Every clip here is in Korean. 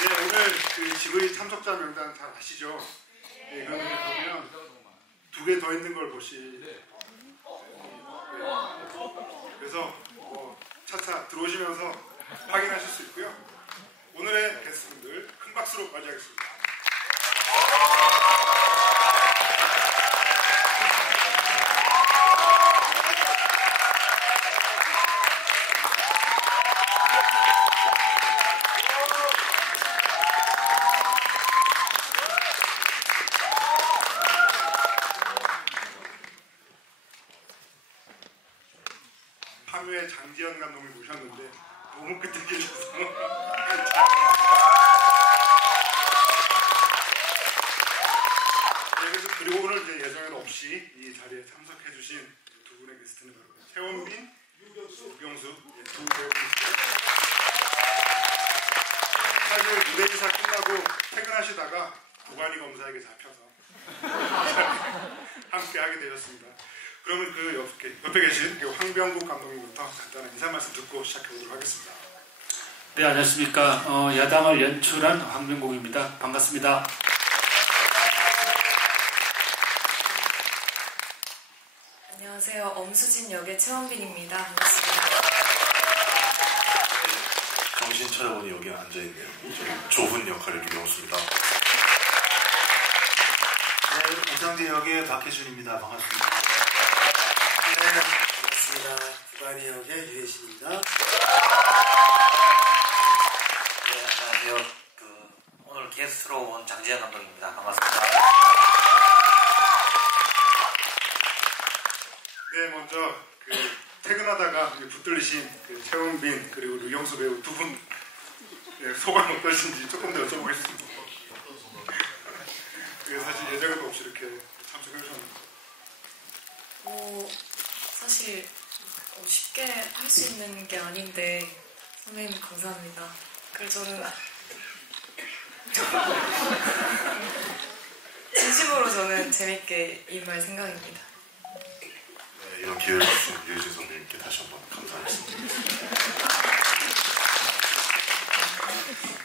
네, 오늘 그 GV 참석자 명단 잘 아시죠? 네, 그런데 보면 두 개 더 있는 걸 네. 그래서 차차 들어오시면서 확인하실 수 있고요. 오늘의 게스트분들 큰 박수로 맞이하겠습니다. 파묘의 장지현 감독을 모셨는데 너무 끝에 계셔서 그래서 그리고 오늘 이제 예정에는 없이 이 자리에 참석해주신 두 분의 게스트는 바로 최원빈, 유경수 두 배우분이시고요. 사실 무대기사 끝나고 퇴근하시다가 구관이 검사에게 잡혀서 함께 하게 되셨습니다. 그러면 그 옆에 계신 황병국 감독님부터 간단한 인사 말씀 듣고 시작해 보도록 하겠습니다. 네, 안녕하십니까. 야당을 연출한 황병국입니다. 반갑습니다. 안녕하세요. 엄수진 역의 최원빈입니다. 반갑습니다. 정신 차려보니 여기 앉아있네요. 조훈 역할의 유경수입니다. 네, 이상대 역의 박혜준입니다. 반갑습니다. 네, 반갑습니다. 구관이 역의 유혜진입니다. 네, 안녕하세요. 오늘 게스트로 온 장지현 감독입니다. 반갑습니다. 네, 먼저 퇴근하다가 붙들리신 최원빈 그리고 유경수 배우 두 분 소감 어떠신지 조금 더 여쭤보겠습니다. 사실 예정에도 없이 이렇게 참석해 주셨는데. 사실 쉽게 할 수 있는 게 아닌데 선배님 감사합니다. 그래서 저는 진심으로 저는 재밌게 임할 생각입니다. 네, 이런 기회를 주신 유혜진 선배님께 다시 한번 감사하겠습니다.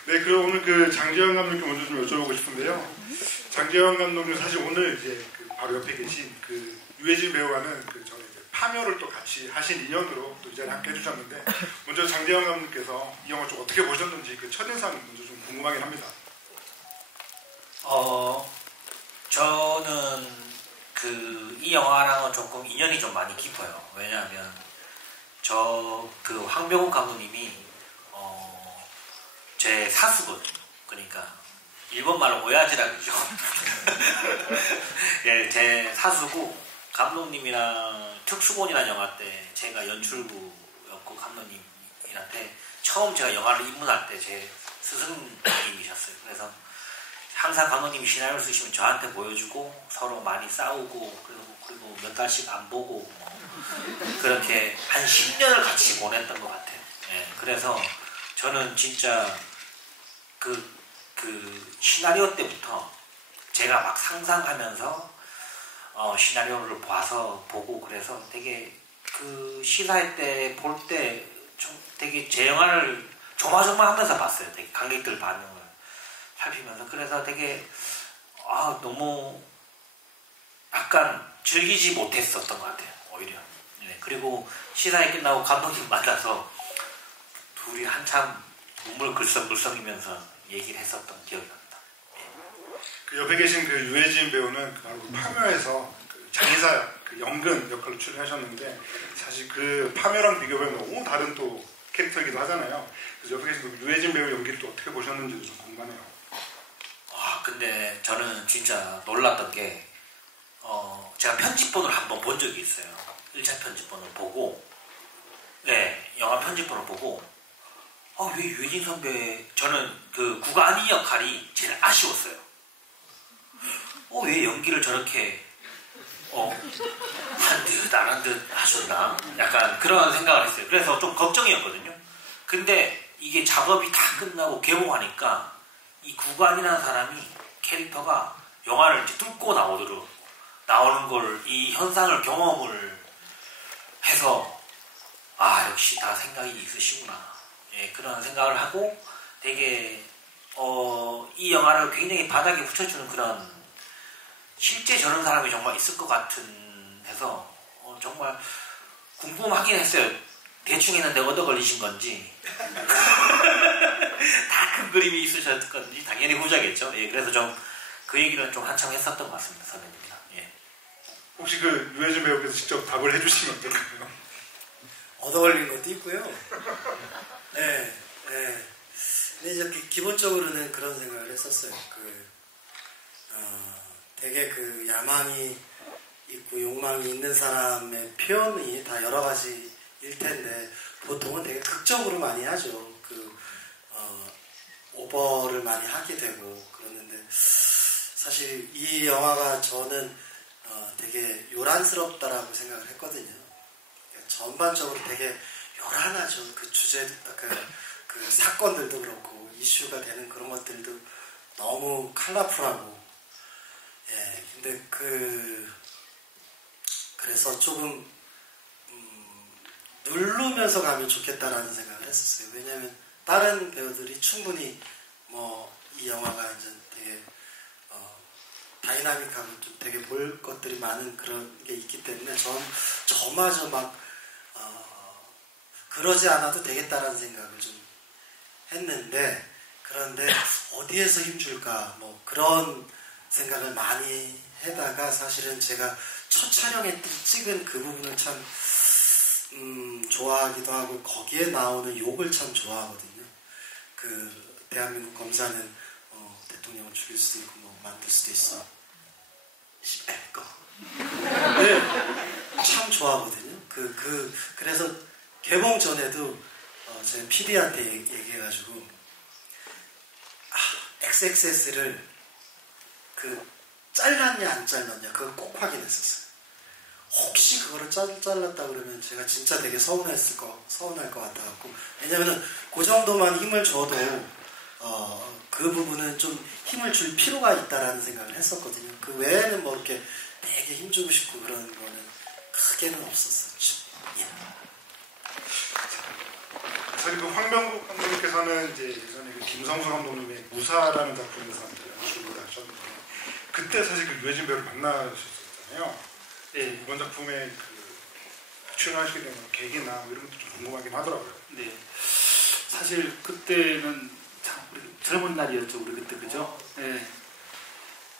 네, 그럼 오늘 장지현 감독님께 먼저 좀 여쭤보고 싶은데요. 장지현 감독님 사실 오늘 이제 바로 옆에 계신 유혜진 배우와는 저희 파묘를 또 같이 하신 인연으로 또 이 자리에 함께 해주셨는데 먼저 장지현 감독님께서 이 영화 좀 어떻게 보셨는지 첫인상 먼저 좀 궁금하긴 합니다. 저는 이 영화랑은 조금 인연이 좀 많이 깊어요. 왜냐하면 황병국 감독님이 제 사수거든요. 그러니까 일본말로 오야지라 그러죠. 예, 제 사수고 감독님이랑 특수본이라는 영화 때 제가 연출부였고 감독님한테 처음 제가 영화를 입문할 때 제 스승님이셨어요. 그래서 항상 감독님이 시나리오를 쓰시면 저한테 보여주고 서로 많이 싸우고 그리고 몇 달씩 안 보고 그렇게 한 10년을 같이 보냈던 것 같아요. 예, 그래서 저는 진짜 시나리오 때부터 제가 막 상상하면서 시나리오를 보고 그래서 되게 시사회 때 볼 때 좀 되게 제 영화를 조마조마하면서 봤어요. 되게 관객들 반응을 살피면서 그래서 되게 너무 약간 즐기지 못했었던 것 같아요. 오히려. 네, 그리고 시사회 끝나고 감독님 만나서 둘이 한참 눈물 글썽글썽이면서 얘기를 했었던 기억이 납니다. 그 옆에 계신 유혜진 배우는 바로 파묘에서 장의사 연근 역할로 출연하셨는데 사실 파묘랑 비교하면 너무 다른 또 캐릭터이기도 하잖아요. 그래서 옆에 계신 유혜진 배우 연기를 또 어떻게 보셨는지도 좀 궁금하네요. 근데 저는 진짜 놀랐던 게 제가 편집본을 한번 본 적이 있어요. 1차 편집본을 보고 영화 편집본을 보고 왜 유혜진 선배 저는 구간이 역할이 제일 아쉬웠어요. 왜 연기를 저렇게 한 듯 안 한 듯 하셨나 약간 그런 생각을 했어요. 그래서 좀 걱정이었거든요. 근데 이게 작업이 다 끝나고 개봉하니까 이 구간이라는 사람이 캐릭터가 영화를 이제 뚫고 나오는 걸 이 현상을 경험을 해서 역시 다 생각이 있으시구나. 예, 그런 생각을 하고 되게 이 영화를 굉장히 바닥에 붙여주는 그런 실제 저런 사람이 정말 있을 것 같은 해서 정말 궁금하긴 했어요. 대충 했는데 얻어 걸리신 건지 다 큰 그림이 있으셨을 건지 당연히 후자겠죠. 예, 그래서 좀 그 얘기를 좀 한참 했었던 것 같습니다. 선배님이랑. 예. 혹시 그 유해진 배우께서 직접 답을 해주시면 어떨까요? 얻어 걸린 것도 있고요. 네, 네. 근데 이제 기본적으로는 그런 생각을 했었어요. 되게 그 야망이 있고 욕망이 있는 사람의 표현이 다 여러 가지일 텐데 보통은 되게 극적으로 많이 하죠. 오버를 많이 하게 되고 그러는데 사실 이 영화가 저는 되게 요란스럽다라고 생각을 했거든요. 전반적으로 되게 요란하죠. 그 주제, 그 사건들도 그렇고 이슈가 되는 그런 것들도 너무 컬러풀하고 예, 근데 그래서 조금 누르면서 가면 좋겠다라는 생각을 했었어요. 왜냐하면 다른 배우들이 충분히 이 영화가 이제 되게 다이나믹하고 좀 되게 볼 것들이 많은 그런 게 있기 때문에 저마저 막 그러지 않아도 되겠다라는 생각을 좀 했는데 그런데 어디에서 힘줄까 그런 생각을 많이 해다가 사실은 제가 첫 촬영에 찍은 그 부분을 참 좋아하기도 하고 거기에 나오는 욕을 참 좋아하거든요. 대한민국 검사는 대통령을 죽일 수도 있고 만들 수도 있어. 네, 참 좋아하거든요. 그래서 개봉 전에도 제가 PD한테 얘기해가지고 XXS를 잘랐냐 안 잘랐냐 그걸 꼭 확인했었어요. 혹시 그거를 잘랐다 그러면 제가 진짜 되게 서운할 것 같아갖고 왜냐면은 그 정도만 힘을 줘도 그 부분은 좀 힘을 줄 필요가 있다라는 생각을 했었거든요. 그 외에는 이렇게 되게 힘주고 싶고 그런 거는 크게는 없었었죠. 예. 사실 황병국 감독님께서는 이제 예전에 김성수 감독님의 무사라는 작품에서 주를 하셨는데 그때 사실 유해진 배우를 만나셨었잖아요. 네. 이번 작품에 출연하시게 된 계기나 이런 것도 좀 궁금하긴 하더라고요. 네. 사실 그때는 참 우리 젊은 날이었죠. 우리 그때 그죠? 네.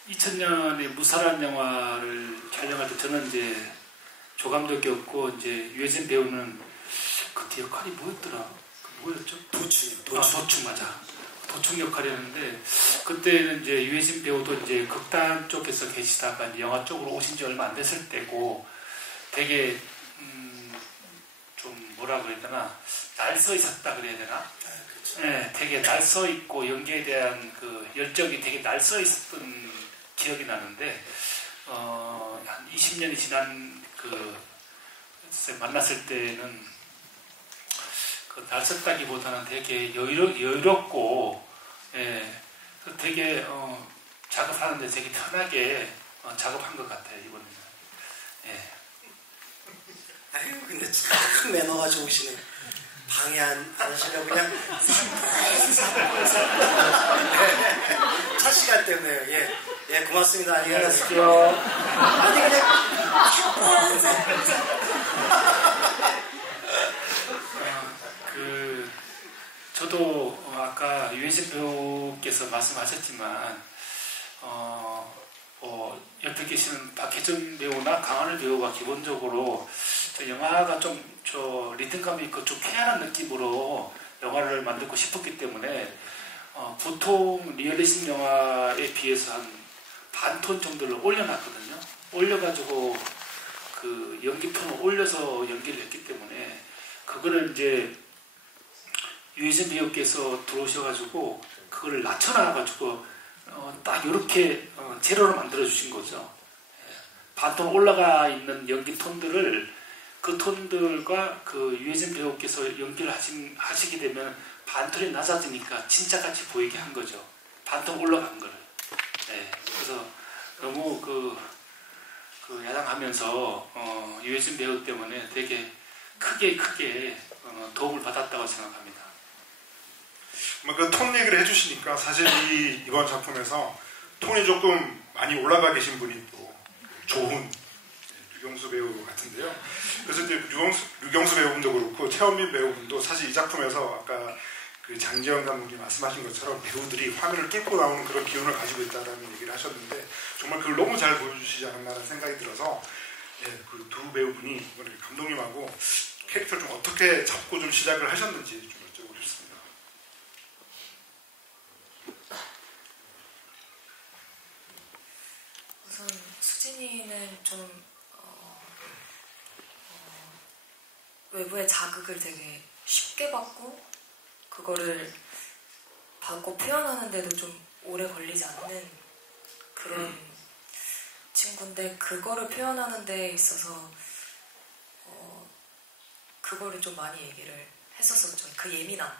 2000년에 무사라는 영화를 촬영할 때 저는 이제 조감독이었고 이제 유해진 배우는 그때 역할이 뭐였더라? 뭐였죠? 도충 맞아. 도충 역할이었는데 그때는 이제 유해진 배우도 이제 극단 쪽에서 계시다가 이제 영화 쪽으로 오신 지 얼마 안 됐을 때고 되게 좀 뭐라 그래야 되나 날서 있었다 그래야 되나? 네, 되게 날서 있고 연기에 대한 그 열정이 되게 날서 있었던 기억이 나는데 한 20년이 지난 만났을 때는 날섰다기보다는 되게 여유롭고 예, 되게 작업하는데 되게 편하게 작업한 것 같아요 이번에는. 예. 아유 근데 참 매너가 좋으시네. 방해 안 하시려고 그냥 차 시간 때문에요. 예, 고맙습니다. 안녕하세요. 아니 그냥 저도 아까 유해진 배우께서 말씀하셨지만 옆에 계시는 박혜준 배우나 강하늘 배우가 기본적으로 영화가 좀 리듬감이 있고 좀 쾌활한 느낌으로 영화를 만들고 싶었기 때문에 보통 리얼리즘 영화에 비해서 한 반 톤 정도를 올려놨거든요. 올려가지고 그 연기 톤을 올려서 연기를 했기 때문에 그거를 이제 유해진 배우께서 들어오셔가지고 그걸 낮춰놔가지고 딱 이렇게 제로로 만들어 주신 거죠. 반 톤 올라가 있는 연기 톤들을 그 톤들과 그 유해진 배우께서 연기를 하시게 되면 반톤이 낮아지니까 진짜같이 보이게 한 거죠. 반톤 올라간 거를. 네, 그래서 너무 야당하면서 유해진 배우 때문에 되게 크게 도움을 받았다고 생각합니다. 정말 그 톤 얘기를 해주시니까 사실 이번 작품에서 톤이 조금 많이 올라가 계신 분이 또 좋은 류경수 배우 같은데요. 그래서 이제 류경수 배우분도 그렇고 최원민 배우분도 사실 이 작품에서 아까 그 장지영 감독님 말씀하신 것처럼 배우들이 화면을 뚫고 나오는 그런 기운을 가지고 있다라는 얘기를 하셨는데 정말 그걸 너무 잘 보여주시지 않았나라는 생각이 들어서 그 두 배우분이 이번에 감독님하고 캐릭터를 좀 어떻게 잡고 좀 시작을 하셨는지 좀 여쭤보고 싶습니다. 우선 수진이는 좀 외부의 자극을 되게 쉽게 받고 그거를 받고 표현하는데도 좀 오래 걸리지 않는 그런 친구인데 그거를 표현하는 데 있어서 그거를 좀 많이 얘기를 했었었죠. 그 예민함,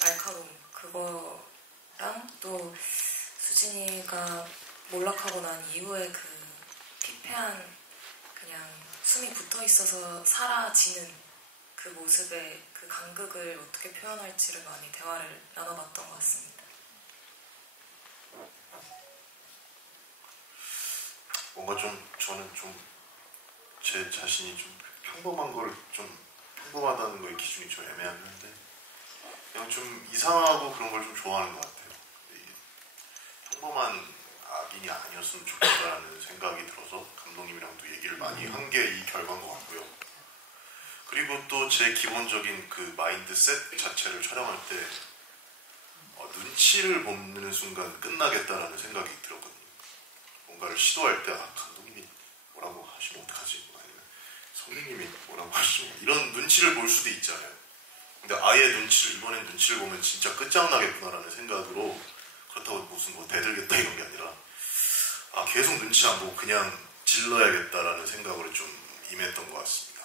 날카로움 그거랑 또 수진이가 몰락하고 난 이후에 그 피폐한 그냥 숨이 붙어 있어서 사라지는 그 모습의 그 간극을 어떻게 표현할지를 많이 대화를 나눠봤던 것 같습니다. 뭔가 좀 저는 좀 제 자신이 좀 평범한 걸 좀 평범하다는 거의 기준이 좀 애매한데 그냥 좀 이상하고 그런 걸 좀 좋아하는 것 같아요. 이게 평범한 악인이 아니었으면 좋겠다라는 생각이 들어서 감독님이랑도 얘기를 많이 한 게 이 결과인 것 같고요. 그리고 또 제 기본적인 그 마인드셋 자체를 촬영할 때 눈치를 보는 순간 끝나겠다라는 생각이 들었거든요. 뭔가를 시도할 때 감독님이 뭐라고 하시면 어떡하지? 아니면 선생님이 뭐라고 하시면 이런 눈치를 볼 수도 있잖아요. 근데 아예 이번엔 눈치를 보면 진짜 끝장나겠구나라는 생각으로 그렇다고 무슨 뭐 대들겠다 이런 게 아니라 계속 눈치 안 보고 그냥 질러야겠다라는 생각으로 좀 임했던 것 같습니다.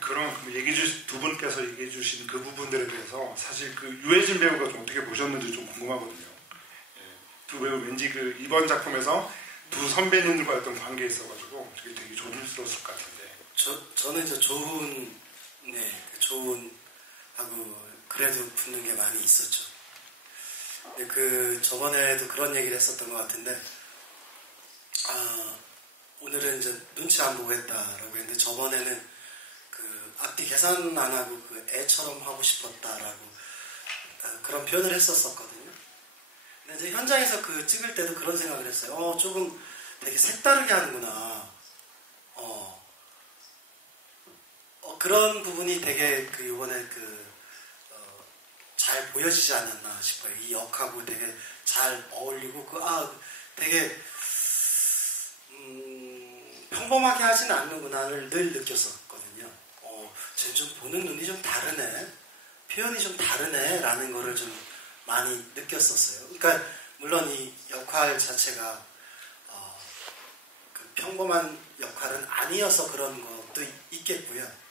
그런 두 분께서 얘기해 주신 그 부분들에 대해서 사실 그 유해진 배우가 좀 어떻게 보셨는지 좀 궁금하거든요. 두 배우 왠지 그 이번 작품에서 두 선배님들과 어떤 관계에 있어가지고 되게 조심스러웠을 것 같은데. 저는 이제 좋은 하고 그래도 붙는 게 많이 있었죠. 근데 저번에도 그런 얘기를 했었던 것 같은데 오늘은 이제 눈치 안 보고 했다라고 했는데 저번에는 그 앞뒤 계산 안 하고 그 애처럼 하고 싶었다라고 그런 표현을 했었거든요. 근데 이제 현장에서 찍을 때도 그런 생각을 했어요. 조금 되게 색다르게 하는구나. 그런 부분이 되게 이번에 잘 보여지지 않았나 싶어요. 이 역하고 되게 잘 어울리고 되게 평범하게 하진 않는구나를 늘 느꼈었거든요. 쟤 좀 보는 눈이 좀 다르네, 표현이 좀 다르네 라는 거를 좀 많이 느꼈었어요. 그러니까 물론 이 역할 자체가 그 평범한 역할은 아니어서 그런 것도 있겠고요.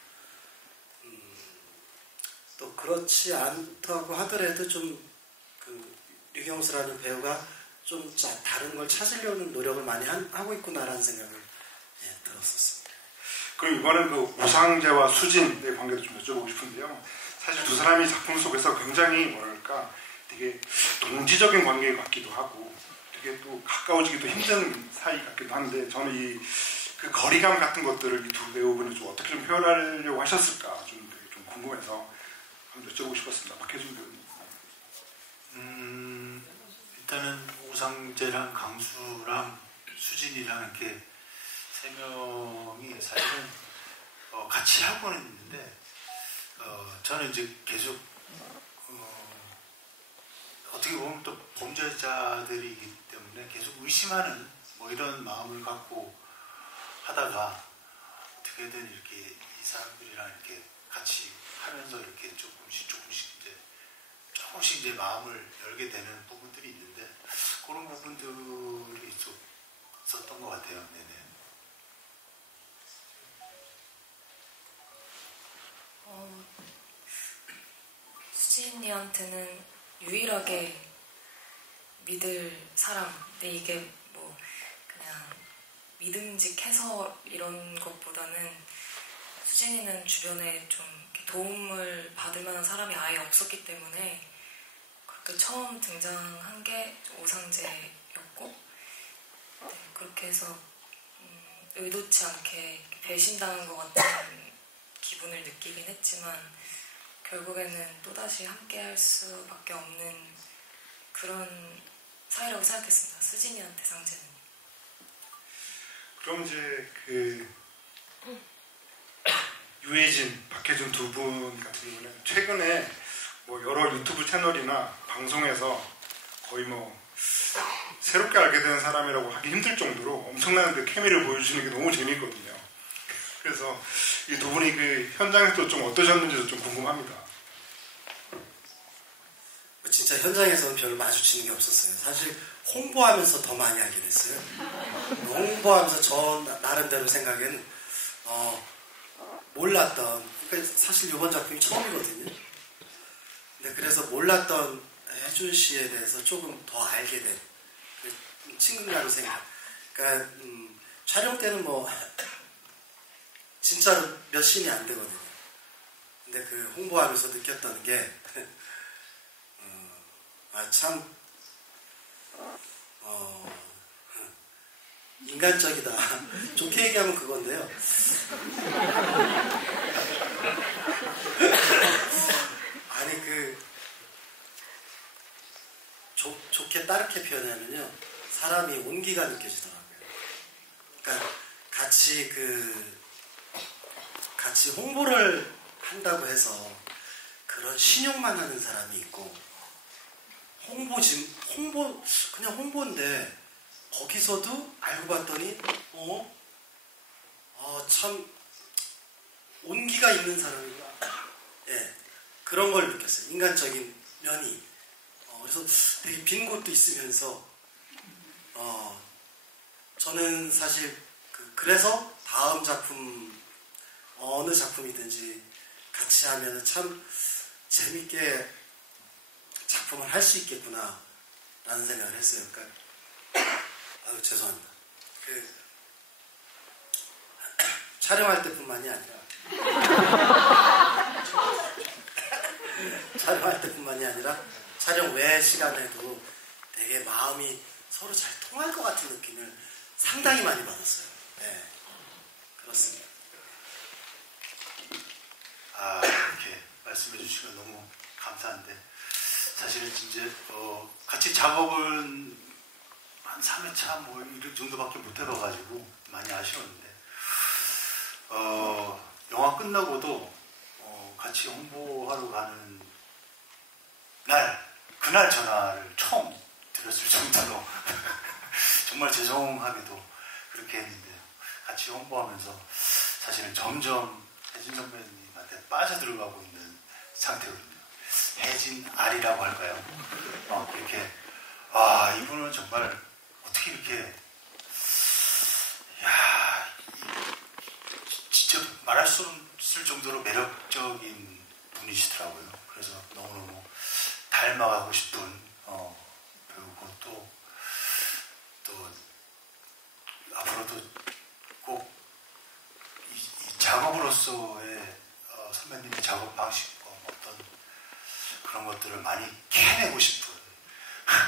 또 그렇지 않다고 하더라도 좀 류경수라는 배우가 좀 다른 걸 찾으려는 노력을 많이 하고 있구나라는 생각을 들었었습니다. 그럼 이번엔 그 오상재와 수진의 관계도 좀 여쭤보고 싶은데요. 사실 두 사람이 작품 속에서 굉장히 되게 동지적인 관계 같기도 하고 되게 또 가까워지기도 힘든 사이 같기도 한데 저는 그 거리감 같은 것들을 이 두 배우분이 좀 어떻게 좀 표현하려고 하셨을까 좀 궁금해서 한번 여쭤보고 싶었습니다. 박혜준 배우님. 일단은 오상재랑 강수랑 수진이랑 이렇게 세 명이 사실은 같이 하고는 있는데 저는 이제 계속 어떻게 보면 또 범죄자들이기 때문에 계속 의심하는 이런 마음을 갖고 하다가 어떻게든 이렇게 이 사람들이랑 이렇게 같이 하면서 이렇게 조금씩 이제 마음을 열게 되는 부분들이 있는데 그런 부분들이 있었던 것 같아요. 네네. 수진이한테는 유일하게 믿을 사람. 근데 이게 그냥 믿음직해서 이런 것보다는 수진이는 주변에 좀 이렇게 도움을 받을 만한 사람이 아예 없었기 때문에 그렇게 처음 등장한 게 오상재였고, 네, 그렇게 해서 의도치 않게 배신당한 것 같은 기분을 느끼긴 했지만 결국에는 또다시 함께할 수밖에 없는 그런 사이라고 생각했습니다. 수진이한테 상재는. 그럼 이제 그 유해진, 박해준 두 분 같은 경우는 최근에 뭐 여러 유튜브 채널이나 방송에서 거의 뭐 새롭게 알게 된 사람이라고 하기 힘들 정도로 엄청난 그 케미를 보여주시는 게 너무 재밌거든요. 그래서 이 두 분이 그 현장에서 좀 어떠셨는지도 좀 궁금합니다. 진짜 현장에서는 별로 마주치는 게 없었어요. 사실 홍보하면서 더 많이 알게 됐어요. 홍보하면서 저 나름대로 생각엔 몰랐던, 그러니까 사실 이번 작품이 처음이거든요. 근데 그래서 몰랐던 혜준 씨에 대해서 조금 더 알게 된 친근감이 생각. 그러니까 촬영 때는 뭐 진짜로 몇 씬이 안 되거든요. 근데 그 홍보하면서 느꼈던 게 참 인간적이다. 좋게 얘기하면 그건데요. 아니 좋게 따르게 표현하면요, 사람이 온기가 느껴지더라고요. 그러니까 같이 홍보를 한다고 해서 그런 신용만 하는 사람이 있고, 그냥 홍보인데 거기서도 알고 봤더니 참 온기가 있는 사람이구나. 예, 그런 걸 느꼈어요. 인간적인 면이. 그래서 되게 빈 곳도 있으면서 저는 사실 그래서 다음 작품 어느 작품이든지 같이 하면 참 재밌게 작품을 할 수 있겠구나 라는 생각을 했어요. 그러니까 죄송합니다. 촬영할 때뿐만이 아니라 촬영 외 시간에도 되게 마음이 서로 잘 통할 것 같은 느낌을 상당히 많이 받았어요. 네, 그렇습니다. 이렇게 말씀해 주시면 너무 감사한데, 사실은 이제 같이 작업은 한 3회차 뭐 이런 정도밖에 못 해봐가지고 많이 아쉬웠는데, 영화 끝나고도 같이 홍보하러 가는 그날 전화를 처음 드렸을 정도로 정말 죄송하게도 그렇게 했는데, 같이 홍보하면서 사실은 점점 혜진 선배님한테 빠져들어가고 있는 상태거든요. 혜진 알이라고 할까요? 이렇게 이분은 정말 어떻게 이렇게 진짜 말할 수 없을 정도로 매력적인 분이시더라고요. 그래서 너무너무 닮아가고 싶은 배우고 또 앞으로도 꼭 이 작업으로서의 선배님의 작업 방식과 어떤 그런 것들을 많이 캐내고 싶은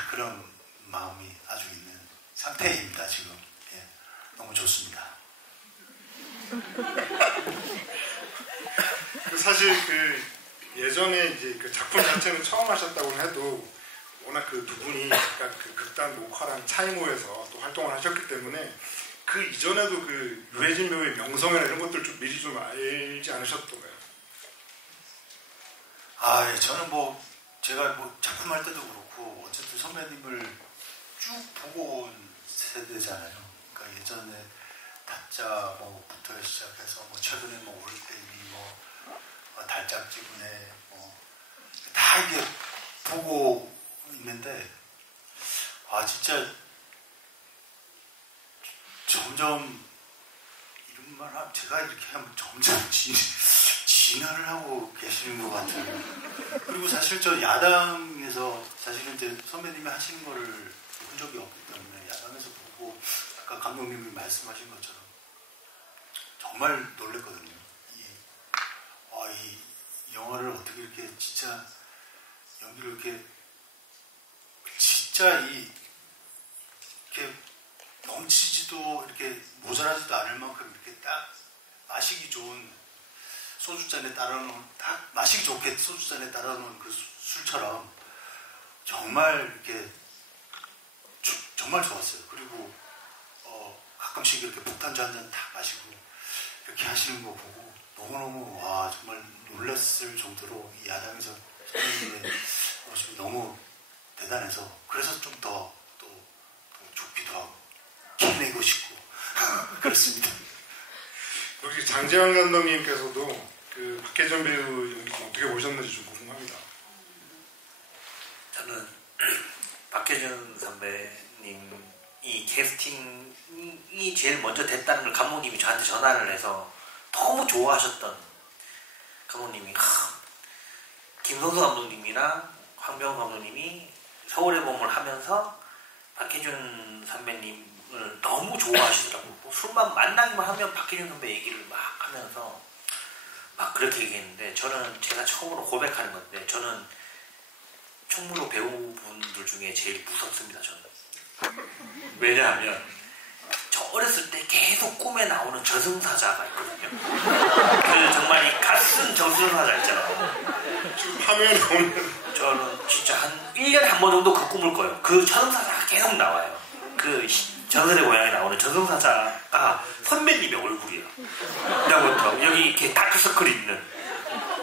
그런 마음이 아주 있는 상태입니다, 지금. 예, 너무 좋습니다. 사실 예전에 이제 그 작품 자체는 처음 하셨다고는 해도 워낙 그 두 분이 약간 그 극단 목화랑 차이모에서 또 활동을 하셨기 때문에 그 이전에도 그 유해진 배우의 명성이나 이런 것들 좀 미리 좀 알지 않으셨던가요? 예, 저는 제가 작품할 때도 그렇고 어쨌든 선배님을 쭉 보고 온 세대잖아요. 그러니까 예전에 타짜부터 시작해서 최근에 올빼미 달짝지근에 다 이게 보고 있는데, 진짜 점점 이런 말 하면 제가 이렇게 하면 점점 진화를 하고 계시는 것 같아요. 그리고 사실 저 야당에서 사실은 이제 선배님이 하시는 거를 본 적이 없기 때문에 야당에서 보고 아까 감독님이 말씀하신 것처럼 정말 놀랬거든요. 이 영화를 어떻게 이렇게 진짜 연기를 이렇게 진짜 이렇게 넘치지도 이렇게 모자라지도 않을 만큼 이렇게 딱 마시기 좋은 소주잔에 따라놓은 딱 마시기 좋게 소주잔에 따라놓은 그 술처럼 정말 이렇게 정말 좋았어요. 그리고 가끔씩 이렇게 폭탄주 한 잔 딱 마시고 이렇게 하시는 거 보고 너무너무 와 정말 놀랐을 정도로 이 야당에서 선생님의 모습이 너무 대단해서 그래서 좀 더 또 좋기도 하고 힘내고 싶고 그렇습니다. 혹시 장재환 감독님께서도 그 박혜준 배우 연기 좀 어떻게 보셨는지 좀 궁금합니다. 저는 박혜준 선배님이 캐스팅이 제일 먼저 됐다는 걸 감독님이 저한테 전화를 해서 너무 좋아하셨던 감독님이 김성수 감독님이랑 황병호 감독님이 서울의 봄을 하면서 박혜준 선배님을 너무 좋아하시더라고요. 술만 만나기만 하면 박혜준 선배 얘기를 막 하면서 막 그렇게 얘기했는데 저는 제가 처음으로 고백하는 건데 저는 충무로 배우분들 중에 제일 무섭습니다. 저는. 왜냐하면 저 어렸을 때 계속 꿈에 나오는 저승사자가 있거든요. 그 정말 이 갓쓴 저승사자 있잖아요. 지금 화면에 나오는 저는 진짜 한 1년에 한 번 정도 그 꿈을 꿔요. 그 저승사자가 계속 나와요. 그 전설의 고향에 나오는 저승사자가 선배님의 얼굴이에요. 그다음부터 여기 이렇게 다크서클이 있는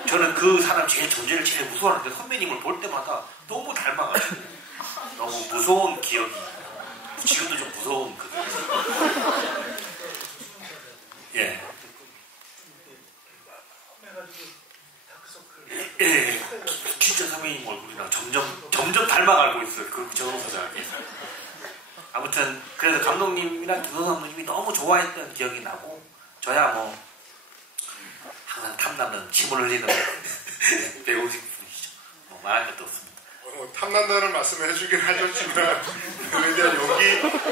저는 그 사람 존재를 제일 무서워하는데 선배님을 볼 때마다 너무 닮아가지고 너무 무서운 기억이 지금도 좀 무서운 그게 예. 예, 진짜 선배님 얼굴이랑 점점 닮아가고 있어요. 그 저승사자에게. 아무튼 그래서 감독님이랑 김성수 감독님이 너무 좋아했던 기억이 나고 저야 뭐 항상 탐나는 침을 흘리는 배우신 분이죠. 뭐 말할 것도 없습니다. 탐난다는 말씀을 해주긴 하셨지만 그에 대한 연기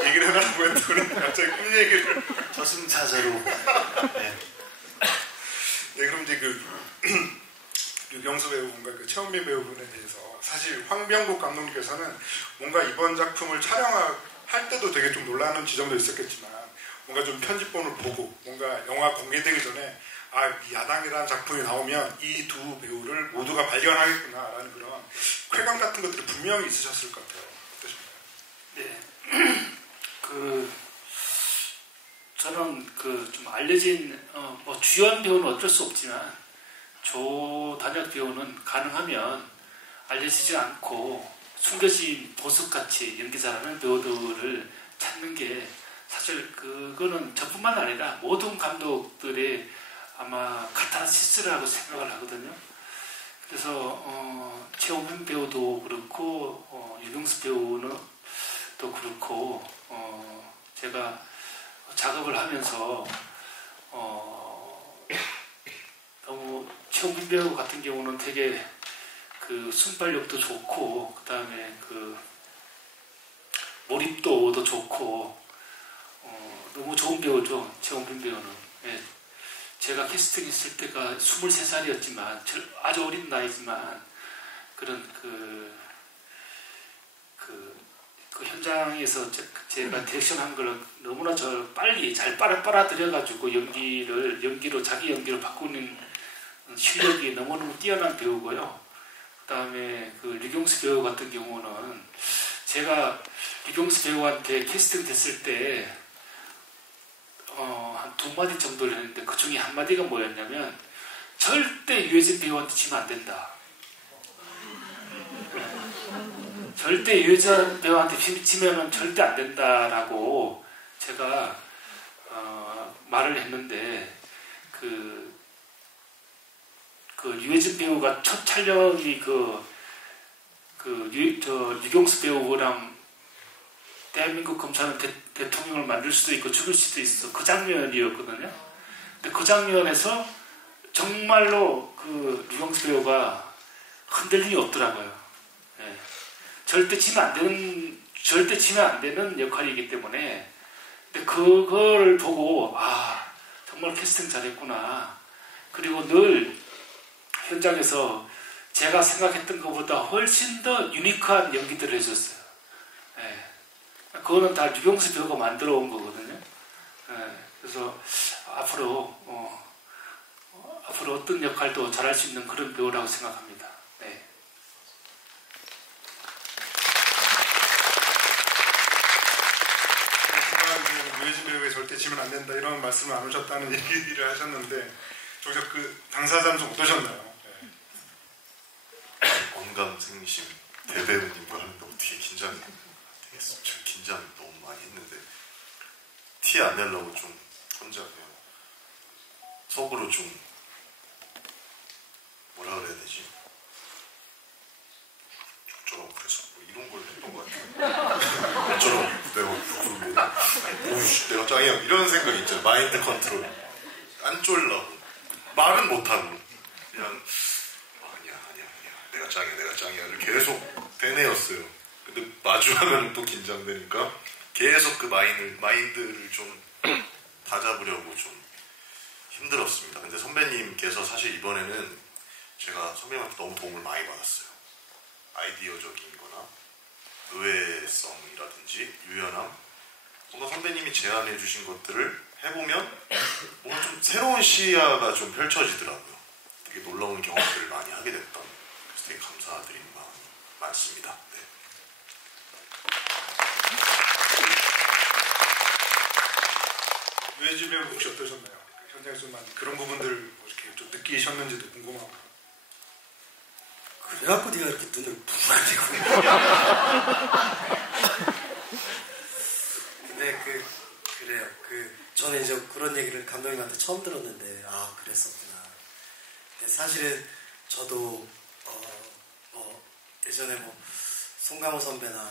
얘기를 해달라고 했더니 갑자기 꿈 얘기를 저승사자로 네. 네, 그럼 이제 그 유경수 배우분과 그 최원빈 배우분에 대해서 사실 황병국 감독님께서는 뭔가 이번 작품을 촬영할 때도 되게 좀 놀라는 지점도 있었겠지만 뭔가 좀 편집본을 보고 뭔가 영화 공개되기 전에 이 야당이라는 작품이 나오면 이 두 배우를 모두가 발견하겠구나라는 그런 쾌감 같은 것들이 분명히 있으셨을 것 같아요. 어떠신가요? 네. 저는 좀 알려진 뭐 주연 배우는 어쩔 수 없지만 조단역 배우는 가능하면 알려지지 않고 숨겨진 보석같이 연기 잘하는 배우들을 찾는 게 사실 그거는 저뿐만 아니라 모든 감독들의 아마 카타르시스라고 생각을 하거든요. 그래서 최호민 배우도 그렇고 유경수 배우는 또 그렇고 제가 작업을 하면서 너무 최호민 배우 같은 경우는 되게 그 순발력도 좋고 그 다음에 그 몰입도도 좋고 너무 좋은 배우죠. 최호민 배우는. 예. 제가 캐스팅했을 때가 23살이었지만 아주 어린 나이지만 그런 그 현장에서 제가 디렉션한 걸 너무나 빨리 잘 빨아들여가지고 연기로 자기 연기를 바꾸는 실력이 너무너무 뛰어난 배우고요. 그 다음에 그 류경수 배우 같은 경우는 제가 류경수 배우한테 캐스팅 됐을 때 한 2마디 정도를 했는데 그 중에 한 마디가 뭐였냐면 절대 유해진 배우한테 지면 안 된다. 절대 유해진 배우한테 지면은 절대 안 된다라고 제가 말을 했는데 그 유해진 배우가 첫 촬영이 유경수 배우랑 대한민국 검찰은 대통령을 만들 수도 있고 죽일 수도 있어. 그 장면이었거든요. 근데 그 장면에서 정말로 그 유경수 배우가 흔들림이 없더라고요. 예. 절대 지면 안 되는 역할이기 때문에. 근데 그걸 보고 정말 캐스팅 잘했구나. 그리고 늘 현장에서 제가 생각했던 것보다 훨씬 더 유니크한 연기들을 해줬어요. 예. 그거는 다 류병수 배우가 만들어 온 거거든요. 예. 그래서 앞으로 어떤 역할도 잘할 수 있는 그런 배우라고 생각합니다. 네. 유해진 배우에 절대 지면 안 된다 이런 말씀을 안 하셨다는 얘기를 하셨는데 저기서 그 당사자는 좀 어떠셨나요? 언감생심 대배우님과 하는데 어떻게 긴장이 되겠어? 저 긴장 너무 많이 했는데 티 안 내려고 좀 혼자 그냥 속으로 좀 뭐라 그래야 되지? 어쩌라고 그래서 뭐 이런 걸 했던 것 같아요. 어쩌라고 내가 짱이야 이런 생각이 있잖아요. 마인드 컨트롤 안 쫄라고 말은 못하고 그냥 아니야 내가 짱이야 계속 되뇌었어요. 근데 마주하면 또 긴장되니까 계속 그 마인드를 좀 다잡으려고 좀 힘들었습니다. 근데 선배님께서 사실 이번에는 제가 선배님한테 너무 도움을 많이 받았어요. 아이디어적인 거나 의외성이라든지 유연함 뭔가 선배님이 제안해 주신 것들을 해보면 뭔가 좀 새로운 시야가 좀 펼쳐지더라고요. 되게 놀라운 경험들을 많이 하게 됐던 그래서 되게 감사드리는 마음이 많습니다. 네. 유해진 배우 혹시 어떠셨나요? 현장에서만 그런 부분들 뭐 이렇게 좀 느끼셨는지도 궁금하고. 그래갖고 네가 이렇게 눈을 부르고. 근데 그래요. 저는 이제 그런 얘기를 감독님한테 처음 들었는데 그랬었구나. 근데 사실은 저도 예전에 송강호 선배나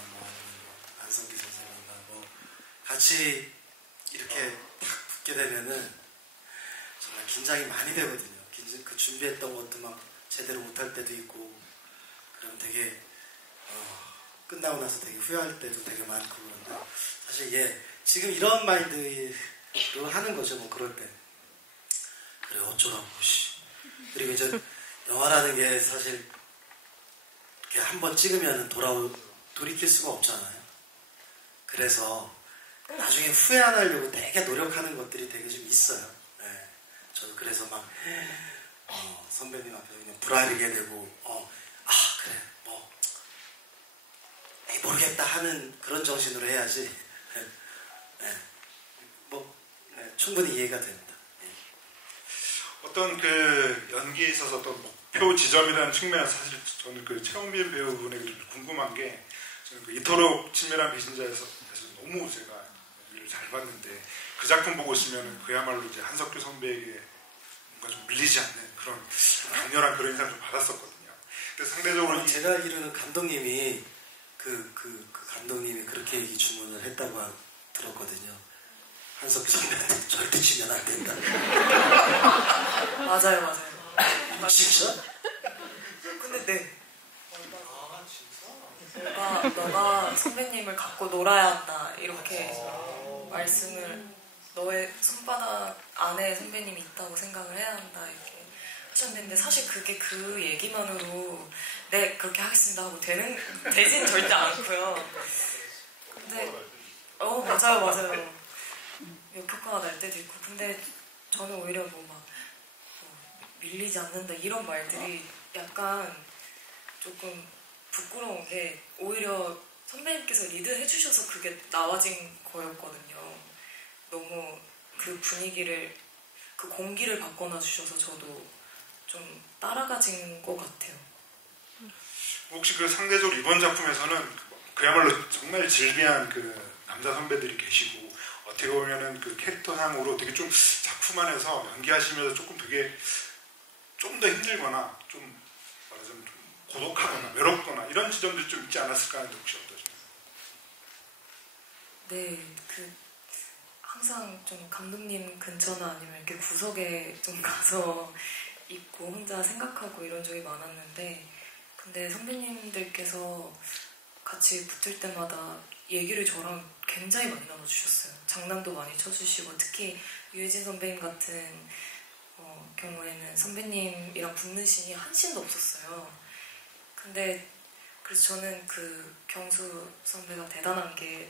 안성기 선생님과 같이 이렇게 딱 붙게 되면은 정말 긴장이 많이 되거든요. 그 준비했던 것도 막 제대로 못할 때도 있고, 그럼 되게 끝나고 나서 되게 후회할 때도 되게 많고 그런데 사실 지금 이런 마인드로 하는 거죠. 뭐 그럴 때 그래 어쩌라고 그리고 이제 영화라는 게 사실 이렇게 한번 찍으면 돌이킬 수가 없잖아요. 그래서 나중에 후회 안 하려고 되게 노력하는 것들이 되게 좀 있어요. 네. 저도 그래서 막 선배님 앞에 그냥 불안하게 되고 그래 모르겠다 하는 그런 정신으로 해야지. 충분히 이해가 됩니다. 어떤 그 연기에 있어서 어떤 목표 지점이라는 측면에서 사실 저는 그 최홍빈 배우분에게 궁금한 게 저는 그 이토록 친밀한 배신자에서 너무 제가 연기를 잘 봤는데 그 작품 보고 있으면 그야말로 이제 한석규 선배에게 뭔가 좀 밀리지 않는 그런 강렬한 그런 인상을 좀 받았었거든요. 그래서 상대적으로 제가 알기로는 감독님이 그 감독님이 그렇게 이 주문을 했다고 들었거든요. 한석규 선배한테 절대 치면 안 된다. 맞아요. 진짜? 근데 네. 너가 선배님을 갖고 놀아야 한다 이렇게 말씀을 너의 손바닥 안에 선배님이 있다고 생각을 해야 한다 이렇게 하셨는데 사실 그게 그 얘기만으로 네 그렇게 하겠습니다 하고 되진 절대 않고요. 근데 맞아요. 역효과가 날 때도 있고 근데 저는 오히려 밀리지 않는다 이런 말들이 약간 조금 부끄러운 게 오히려 선배님께서 리드해 주셔서 그게 나와진 거였거든요. 너무 그 분위기를 그 공기를 바꿔놔 주셔서 저도 좀 따라가진 것 같아요. 혹시 그 상대적으로 이번 작품에서는 그야말로 정말 질비한 그 남자 선배들이 계시고 어떻게 보면은 그 캐릭터상으로 되게 좀 작품 안에서 연기하시면서 조금 되게 좀 더 힘들거나 좀 말하자면 좀 고독하거나 외롭거나 이런 지점들이 좀 있지 않았을까 하는데 혹시 어떠세요? 네, 항상 좀 감독님 근처나 아니면 이렇게 구석에 좀 가서 있고 혼자 생각하고 이런 적이 많았는데 근데 선배님들께서 같이 붙을 때마다 얘기를 저랑 굉장히 많이 나눠주셨어요. 장난도 많이 쳐주시고 특히 유해진 선배님 같은 경우에는 선배님이랑 붙는 신이 한 씬도 없었어요. 근데 그래서 저는 그 경수 선배가 대단하게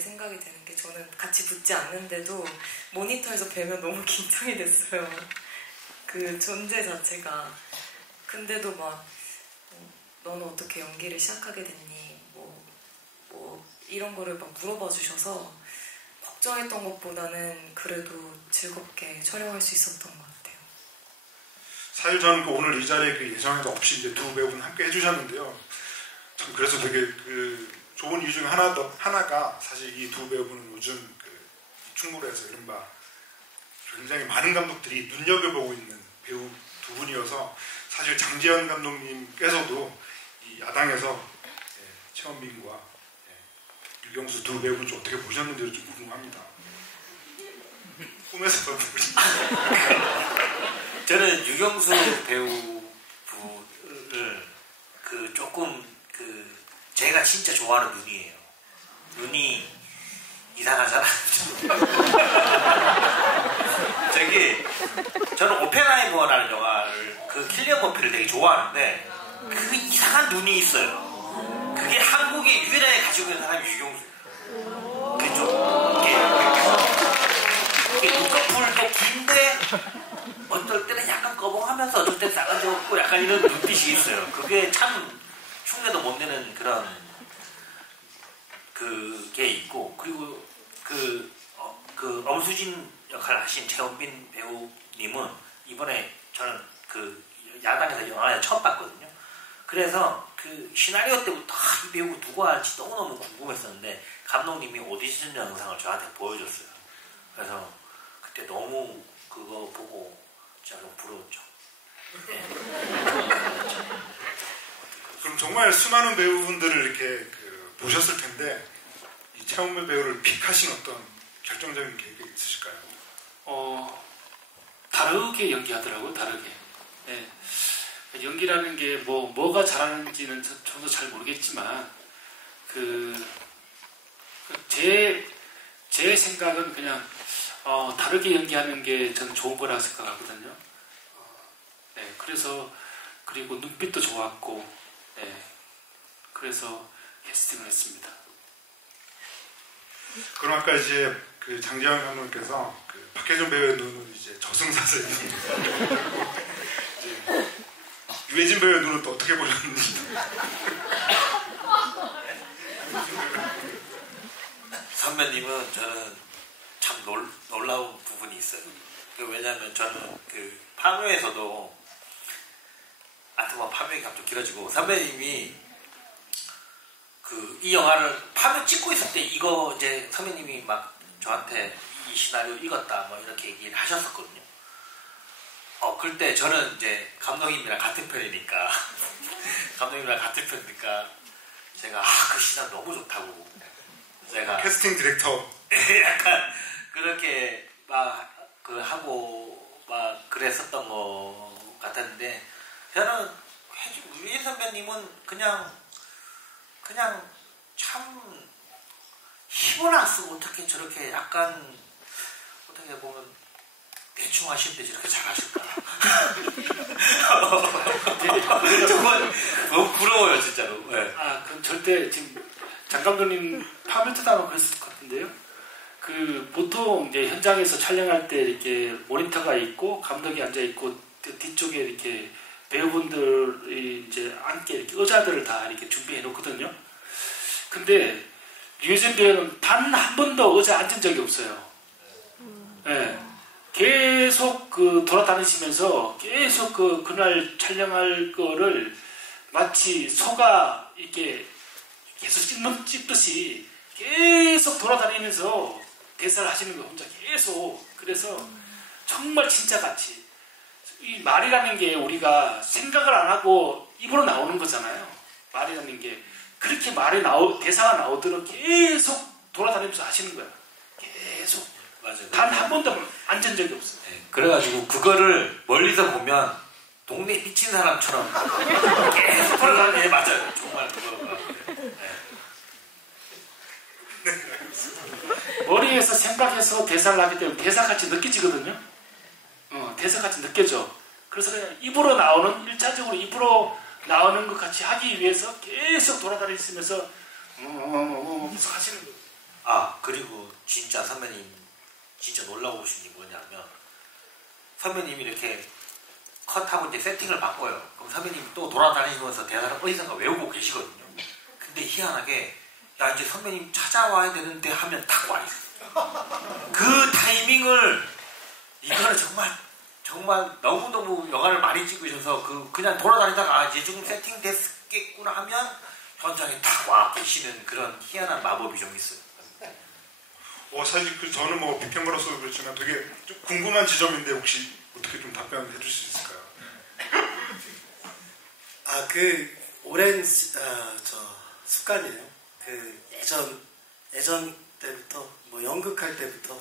생각이 되는 게 저는 같이 붙지 않는데도 모니터에서 뵈면 너무 긴장이 됐어요. 그 존재 자체가. 근데도 막 너는 어떻게 연기를 시작하게 됐니? 뭐 이런 거를 막 물어봐 주셔서 걱정했던 것보다는 그래도 즐겁게 촬영할 수 있었던 것 같아요. 사실 저는 오늘 이 자리에 그 예정에도 없이 이제 두 배우분 함께 해주셨는데요. 참 그래서 되게 그 좋은 이유 중에 하나가 사실 이 두 배우분은 요즘 그 충무로에서 이른바 굉장히 많은 감독들이 눈여겨보고 있는 배우 두 분이어서 사실 장지현 감독님께서도 이 야당에서 최원빈과 유경수 두 배우는 좀 어떻게 보셨는지 좀 궁금합니다. 꿈에서 저는 유경수 배우를 그 조금 그 제가 진짜 좋아하는 눈이에요. 눈이 이상하잖아요. 저는 오펜하이머라는 영화를 그 킬리언 머피를 되게 좋아하는데 그 이상한 눈이 있어요. 그게 한국에 유일하게 가지고 있는 사람이 유경수예요. 그게 좀 이게 눈꺼풀도 긴데 어떨 때는 약간 꺼벙하면서 어떨 때는 싸가지 없고 약간 이런 눈빛이 있어요. 그게 참 흉내도 못 내는 그런 그게 있고, 그리고 그 엄수진 역할을 하신 최원빈 배우님은 이번에 저는 그 야당에서 영화를 처음 봤거든요. 그래서 그 시나리오 때부터 이 배우 누구 할지 너무너무 궁금했었는데 감독님이 오디션 영상을 저한테 보여줬어요. 그래서 그때 너무 그거 보고 진짜 너무 부러웠죠. 네. 그럼 정말 수많은 배우분들을 이렇게 보셨을 텐데 이 최원빈 배우를 픽하신 어떤 결정적인 계획이 있으실까요? 다르게 연기하더라고요. 다르게. 네. 연기라는 게 뭐가 잘하는지는 저도 잘 모르겠지만 제 생각은 그냥 다르게 연기하는 게 저는 좋은 거라고 생각하거든요. 네, 그리고 눈빛도 좋았고, 네, 그래서 캐스팅을 했습니다. 그럼 아까 이제 그 장지현 감독님께서 그 박혜준 배우의 눈은 이제 저승사슬 유해진 배우의 눈은 또 어떻게 보셨는지. 선배님은 저는 참 놀라운 부분이 있어요. 왜냐하면 저는 그 파묘에서도 파묘가 좀 길어지고 선배님이 이 영화를 파묘 찍고 있을 때 이거 이제 선배님이 막 저한테 이 시나리오 읽었다 뭐 이렇게 얘기를 하셨었거든요. 그때 저는 이제 감독님이랑 같은 편이니까 제가 그 시나리오 너무 좋다고 제가 캐스팅 디렉터 약간 그렇게 하고 그랬었던 것 같았는데 저는 유해진 선배님은 그냥 참 힘을 안 쓰고 어떻게 저렇게 약간 어떻게 보면 대충 하시는데 저렇게 잘하실까. 정말 너무 부러워요 진짜로. 네. 그럼 절대 지금 장 감독님 파묘트다고 그랬을 것 같은데요. 보통 이제 현장에서 촬영할 때 이렇게 모니터가 있고 감독이 앉아 있고 뒤쪽에 이렇게 배우분들이 이제 앉게 이렇게 의자들을 다 이렇게 준비해 놓거든요. 근데 유해진 배우는 단 한 번도 의자 앉은 적이 없어요. 네. 계속 돌아다니시면서 계속 그날 촬영할 거를 마치 소가 이렇게 계속 씹듯이 계속 돌아다니면서 대사를 하시는 거 혼자 계속. 그래서 정말 진짜같이 이 말이라는 게 우리가 생각을 안 하고 입으로 나오는 거잖아요. 말이라는 게 그렇게 대사가 나오도록 계속 돌아다니면서 하시는 거야. 계속. 맞아요. 단 한 번도 앉은 적이 없어요. 네, 그래가지고 그거를 멀리서 보면 동네 미친 사람처럼 계속 돌아다니는. 네, 맞아요. 정말 그거. 네. 머리에서 생각해서 대사를 하기 때문에 대사같이 느껴지거든요. 대사같이 느껴져. 그래서 그냥 입으로 나오는 1차적으로 입으로 나오는 것 같이 하기 위해서 계속 돌아다니시면서 하시는 거예요. 아, 그리고 진짜 선배님 진짜 놀라우신 게 뭐냐면 선배님이 이렇게 컷하고 이제 세팅을 바꿔요. 그럼 선배님이 또 돌아다니면서 대사를 어디선가 외우고 계시거든요. 근데 희한하게 야 이제 선배님 찾아와야 되는데 하면 딱 와 있어. 그 타이밍을 이거는 정말 너무너무 영화를 많이 찍으셔서 그냥 돌아다니다가 아, 이제 지금 세팅 됐겠구나 하면 현장에 딱 와 계시는 그런 희한한 마법이 좀 있어요. 사실 저는 뭐 비평가로서 그렇지만 되게 좀 궁금한 지점인데 혹시 어떻게 좀 답변해 주실 수 있을까요? 오랜 습관이에요. 예전 때부터 뭐 연극할 때부터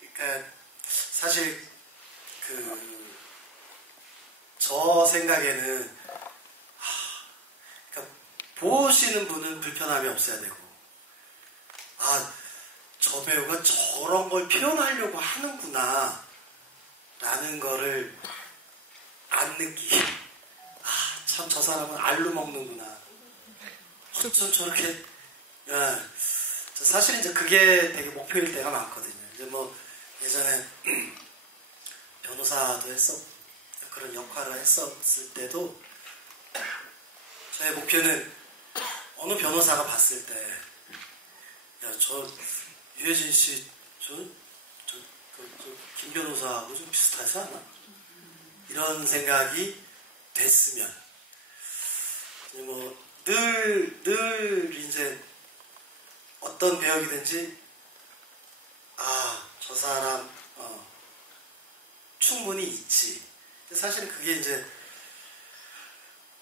그러니까 사실 저 생각에는 그러니까 보시는 분은 불편함이 없어야 되고 저 배우가 저런 걸 표현하려고 하는구나 라는 거를 안 느끼게 참 저 사람은 알로 먹는구나 어쩜 저렇게 사실 이제 그게 되게 목표일 때가 많거든요. 이제 뭐 예전에 변호사도 그런 역할을 했었을 때도 저의 목표는 어느 변호사가 봤을 때 저 유해진 씨 김 변호사하고 좀 비슷하지 않아? 이런 생각이 됐으면 뭐 늘 이제 어떤 배역이든지 저 사람 충분히 있지. 사실 그게 이제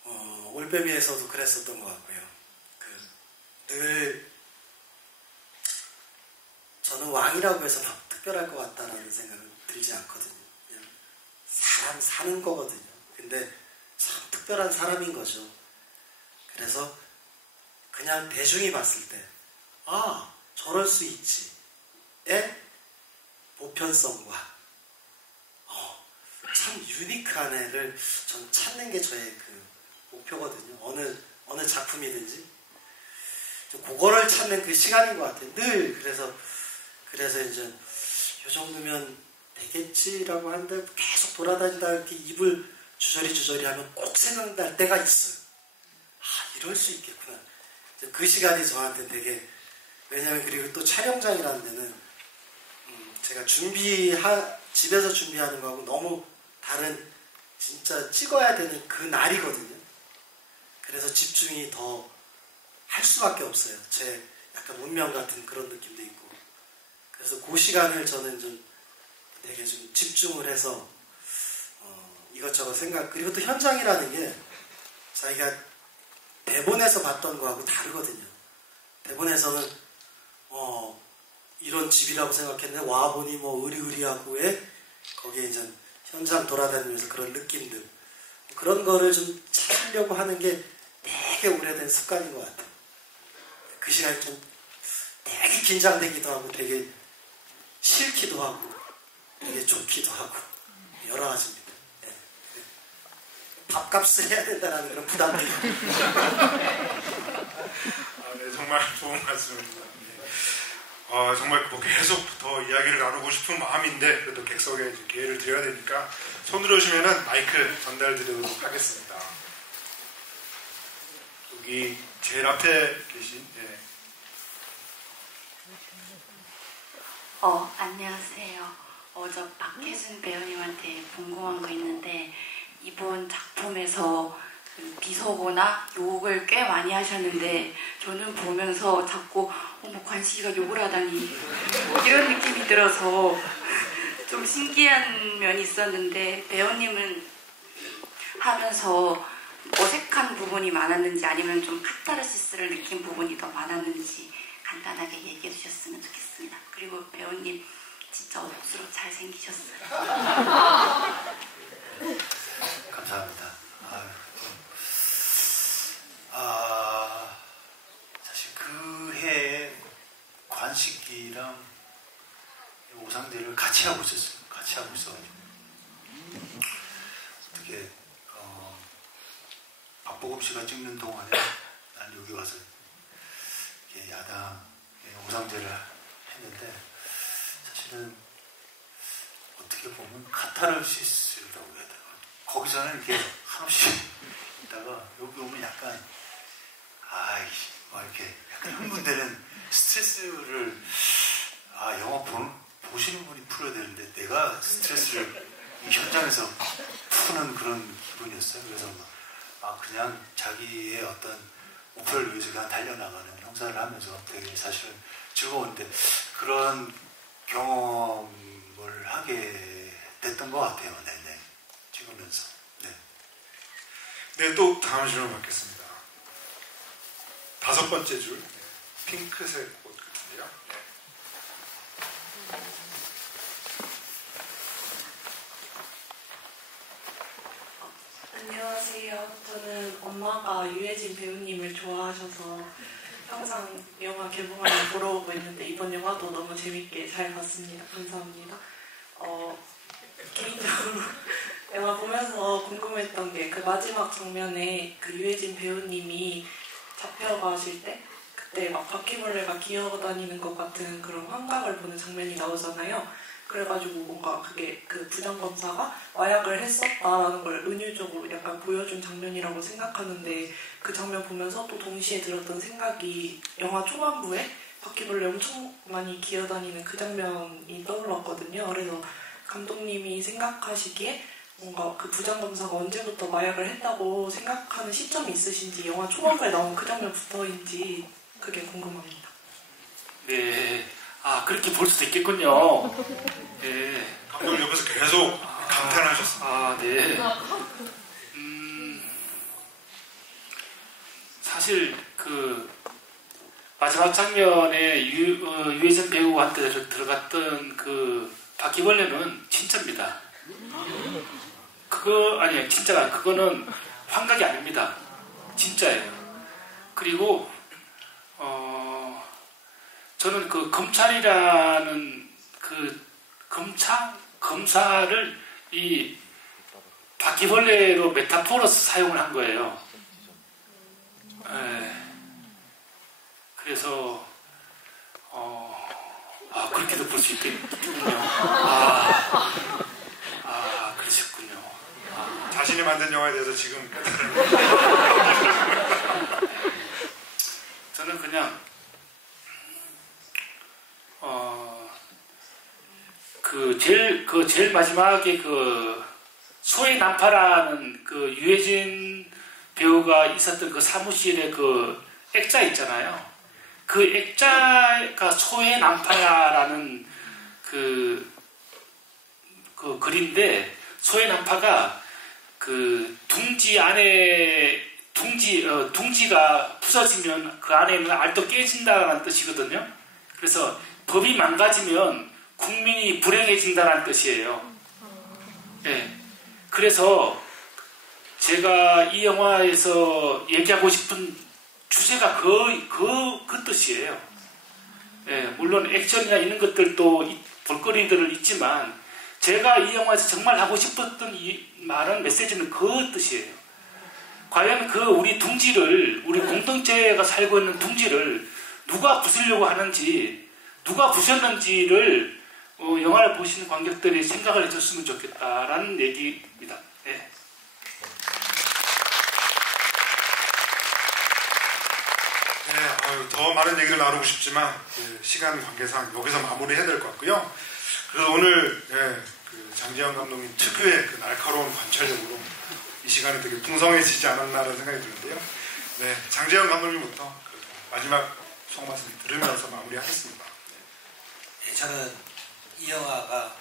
올빼미에서도 그랬었던 것 같고요. 늘 저는 왕이라고 해서 막 특별할 것 같다라는 생각은 들지 않거든요. 그냥 사람 사는 거거든요. 근데 참 특별한 사람인 거죠. 그래서 그냥 대중이 봤을 때 저럴 수 있지 의 보편성과 참 유니크한 애를 전 찾는 게 저의 목표거든요. 어느 작품이든지 그거를 찾는 그 시간인 것 같아요. 늘 그래서 이제 이 정도면 되겠지라고 하는데 계속 돌아다니다 이렇게 입을 주저리 하면 꼭 생각날 때가 있어요. 이럴 수 있겠구나. 그 시간이 저한테 되게 왜냐면 그리고 또 촬영장이라는 데는 제가 집에서 준비하는 거하고 너무 다른 진짜 찍어야 되는 그 날이거든요. 그래서 집중이 더 할 수밖에 없어요. 제 약간 운명 같은 그런 느낌도 있고. 그래서 그 시간을 저는 좀 되게 좀 집중을 해서 이것저것 그리고 또 현장이라는 게 자기가 대본에서 봤던 거하고 다르거든요. 대본에서는 이런 집이라고 생각했는데 와보니 뭐 으리으리하고에 거기에 이제 현장 돌아다니면서 그런 느낌들 그런 거를 좀 찾으려고 하는 게 되게 오래된 습관인 것 같아요. 그 시간이 좀 되게 긴장되기도 하고 되게 싫기도 하고 되게 좋기도 하고 여러 가지입니다. 네. 밥값을 해야 된다는 그런 부담도 있고. 네, 정말 좋은 말씀입니다. 정말 뭐 계속 더 이야기를 나누고 싶은 마음인데 그래도 객석에 기회를 드려야 되니까 손 들어오시면은 마이크 전달드리도록 하겠습니다. 여기 제일 앞에 계신 안녕하세요. 저 박혜준 배우님한테 궁금한 거 있는데 이번 작품에서 비속어나 욕을 꽤 많이 하셨는데 저는 보면서 자꾸 관식이가 욕을 하다니 이런 느낌이 들어서 좀 신기한 면이 있었는데 배우님은 하면서 어색한 부분이 많았는지 아니면 좀 카타르시스를 느낀 부분이 더 많았는지 간단하게 얘기해 주셨으면 좋겠습니다. 그리고 배우님 진짜 억수로 잘생기셨어요. 감사합니다. 사실 그 해에 관식이랑 오상제를 같이 하고 있었어요. 같이 하고 있어가지고 어떻게 박보검 씨가 찍는 동안에 난 여기 와서 야당의 오상제를 했는데 사실은 어떻게 보면 카타르시스라고 해야 되나. 거기서는 이렇게 한없이 있다가 여기 오면 약간 막 이렇게 약간 흥분되는 스트레스를 영화 보시는 분이 풀어야 되는데 내가 스트레스를 이 현장에서 푸는 그런 기분이었어요. 그래서 그냥 자기의 어떤 목표를 위해서 그냥 달려나가는 형사를 하면서 되게 사실은 즐거웠는데 그런 경험을 하게 됐던 것 같아요. 네네. 찍으면서. 네. 네, 또 다음 질문 받겠습니다. 5번째 줄. 핑크색 옷 같은데요. 안녕하세요. 저는 엄마가 유해진 배우님을 좋아하셔서 항상 영화 개봉하면 보러 오고 있는데 이번 영화도 너무 재밌게 잘 봤습니다. 감사합니다. 개인적으로 영화 보면서 궁금했던 게 그 마지막 장면에 그 유해진 배우님이 잡혀가실 때 그때 막 바퀴벌레가 기어다니는 것 같은 그런 환각을 보는 장면이 나오잖아요. 그래가지고 뭔가 그게 그 부장검사가 마약을 했었다라는 걸 은유적으로 약간 보여준 장면이라고 생각하는데 그 장면 보면서 또 동시에 들었던 생각이 영화 초반부에 바퀴벌레 엄청 많이 기어다니는 그 장면이 떠올랐거든요. 그래서 감독님이 생각하시기에 뭔가 그 부장검사가 언제부터 마약을 했다고 생각하는 시점이 있으신지 영화 초반부에 나온 그 장면부터인지 그게 궁금합니다. 네. 그렇게 볼 수도 있겠군요. 네. 감독님 옆에서 계속 감탄하셨습니다. 네. 사실 그 마지막 장면에 유해진 배우한테 들어갔던 그 바퀴벌레는 진짜입니다. 그거는 환각이 아닙니다. 진짜예요. 그리고 저는 그 검찰이라는 그 검사를 이 바퀴벌레로 메타포로서 사용을 한 거예요. 그래서 그렇게도 볼 수 있겠군요. 그러셨군요. 자신이 만든 영화에 대해서 지금 저는 그냥 제일 마지막에 그 소의 난파라는 그 유해진 배우가 있었던 그 사무실에 그 액자 있잖아요. 그 액자가 소의 난파라는 그 글인데 소의 난파가 그 둥지 안에 둥지가 부서지면 그 안에 있는 알도 깨진다는 뜻이거든요. 그래서 법이 망가지면 국민이 불행해진다는 뜻이에요. 네. 그래서 제가 이 영화에서 얘기하고 싶은 주제가 그 뜻이에요. 네. 물론 액션이나 이런 것들도 볼거리들은 있지만 제가 이 영화에서 정말 하고 싶었던 이 말은 메시지는 그 뜻이에요. 과연 우리 둥지를, 우리 공동체가 살고 있는 둥지를 누가 부수려고 하는지, 누가 부셨는지를 영화를 보시는 관객들이 생각을 해줬으면 좋겠다라는 얘기입니다. 네. 더 많은 얘기를 나누고 싶지만 시간 관계상 여기서 마무리해야 될 것 같고요. 그래서 오늘 그 장지현 감독님 특유의 그 날카로운 관찰력으로 이 시간이 되게 풍성해지지 않았나라는 생각이 드는데요. 네, 장지현 감독님부터 마지막 성말씀 들으면서 마무리하겠습니다. 네, 저는 이 영화가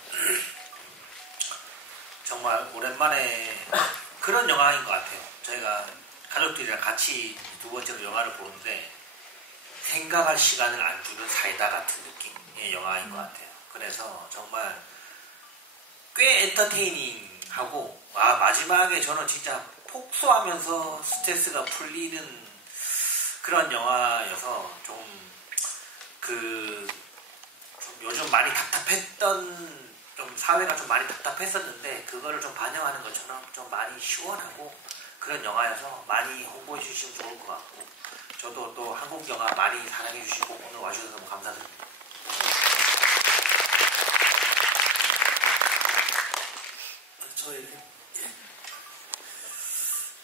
정말 오랜만에 그런 영화인 것 같아요. 저희가 가족들이랑 같이 두 번째로 영화를 보는데 생각할 시간을 안 주는 사이다 같은 느낌의 영화인 것 같아요. 그래서 정말 꽤 엔터테이닝하고 마지막에 저는 진짜 폭소하면서 스트레스가 풀리는 그런 영화여서 좀 요즘 많이 답답했던 좀 사회가 좀 많이 답답했었는데 그거를 좀 반영하는 것처럼 좀 많이 시원하고 그런 영화여서 많이 홍보해 주시면 좋을 것 같고 저도 또 한국 영화 많이 사랑해 주시고 오늘 와주셔서 너무 감사드립니다.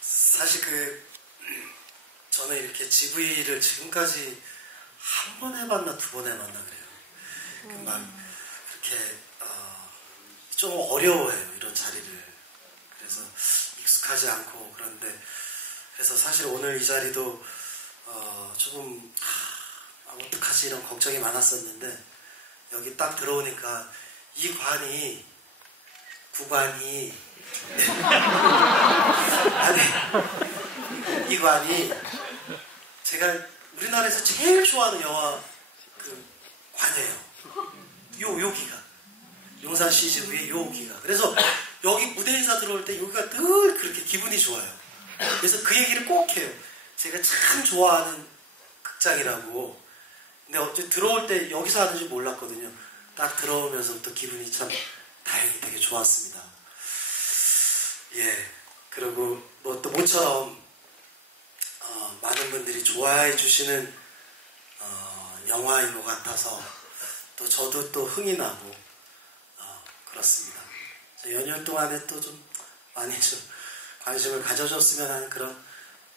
사실 저는 이렇게 GV를 지금까지 한 번 해봤나 두 번 해봤나 그래요. 막 그렇게 좀 어려워해요 이런 자리를. 그래서 익숙하지 않고 그런데 그래서 사실 오늘 이 자리도 조금 어떡하지 이런 걱정이 많았었는데 여기 딱 들어오니까 이 구관이 아니 이 관이 제가 우리나라에서 제일 좋아하는 영화 관이에요. 여기가 용산 CGV의 여기가. 그래서 여기 무대 인사 들어올 때 여기가 늘 그렇게 기분이 좋아요. 그래서 그 얘기를 꼭 해요. 제가 참 좋아하는 극장이라고. 근데 어째 들어올 때 여기서 하는 줄 몰랐거든요. 딱 들어오면서부터 기분이 참 다행히 되게 좋았습니다. 예. 그리고 또 모처럼 많은 분들이 좋아해 주시는 영화인 것 같아서 또 저도 또 흥이 나고 그렇습니다. 연휴 동안에 또 좀 많이 좀 관심을 가져줬으면 하는 그런